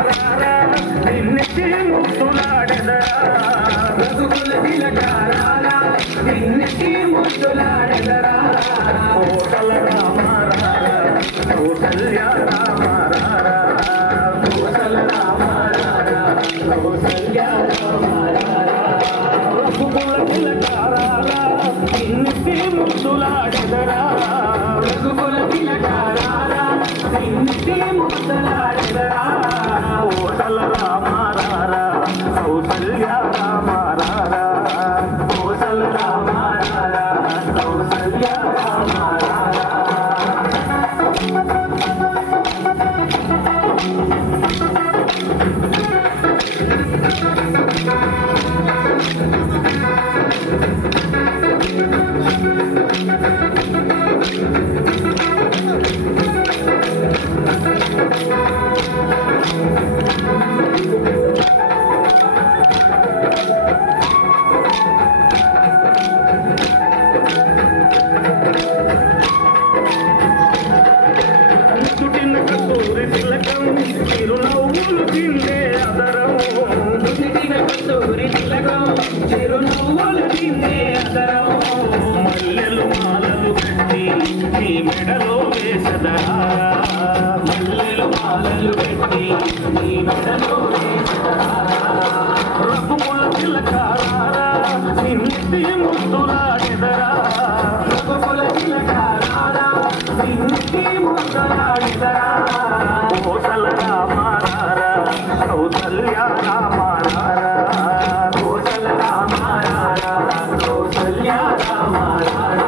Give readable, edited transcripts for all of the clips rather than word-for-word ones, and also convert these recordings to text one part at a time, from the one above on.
తిలకారారా నిన్నెత్తి ముద్దులాడెదరా రఘుకుల తిలకారారా నిన్నెత్తి ముద్దులాడెదరా కోటల రామారారా కౌసల్య రామారారా కోటల రామారారా కౌసల్య రామారారా రఘుకుల తిలకారారా నిన్నెత్తి ముద్దులాడెదరా రఘుకుల తిలకారారా నిన్నెత్తి ముద్దులాడెదరా కోటల రామారారా కౌసల్య రామారారా కోసల రామారారా కౌసల్య రామారారా చిరునవ్వులు తిందే అదరం చిరునవ్వులు తిందే అదరం మల్లెలు మాలలు కట్టి నీ మెడలో వేసదరా మల్లెలు మాలలు కట్టి నీ మెడలో వేసదరా రఘుకుల తిలకారారా నిన్నెత్తి ముద్దులాడెదరా రఘుకుల తిలకారారా నిన్నెత్తి ముద్దులాడెదరా కోసల రామారారా కౌసల్య రామారారా కోసల రామారారా కౌసల్య రామారారా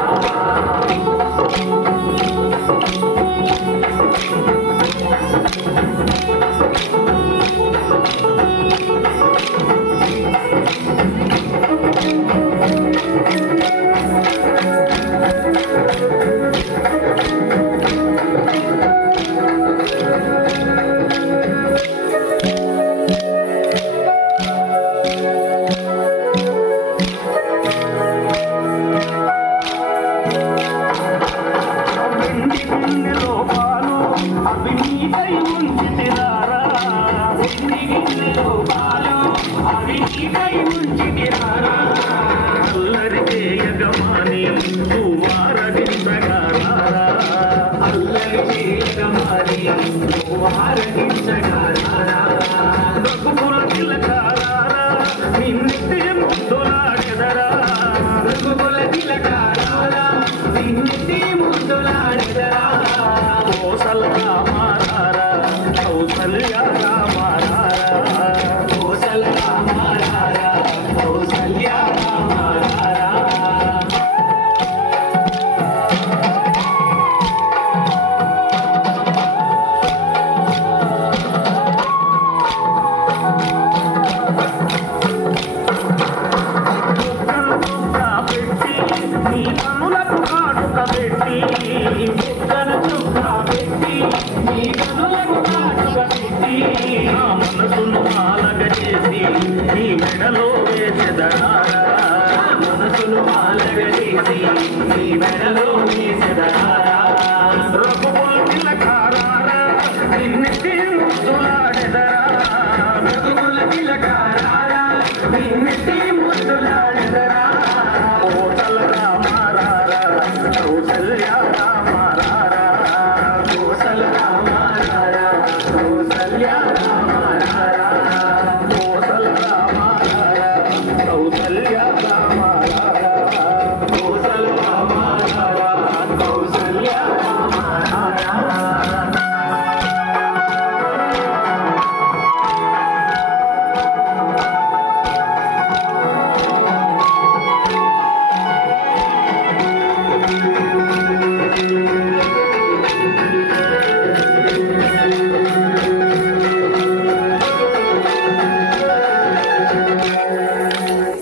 అవినీతై ఉంచితిరారా అవినీతై ఉంచితిరారా అల్లరి చేయగమాని నువ్వారగించగారా అల్లరి చేయగమాని నువ్వారగించగారా రఘుకుల తిలకారారా నిన్నెత్తి ముద్దులాడెదరా రఘుకుల తిలకారారా నిన్నెత్తి ముద్దులాడెదరా కోసల రామారారా కౌసల్య రామారారా కోసల రామారారా కౌసల్య రామారారా పెట్టి నీ కనులకు కాటుక పెట్టి మనసును మాలగ చేసి నీ మెడలో వేసెదరా మనసును మాలగ చేసి నీ మెడలో వేసెదరా రఘుకుల తిలకారారా నిన్నెత్తి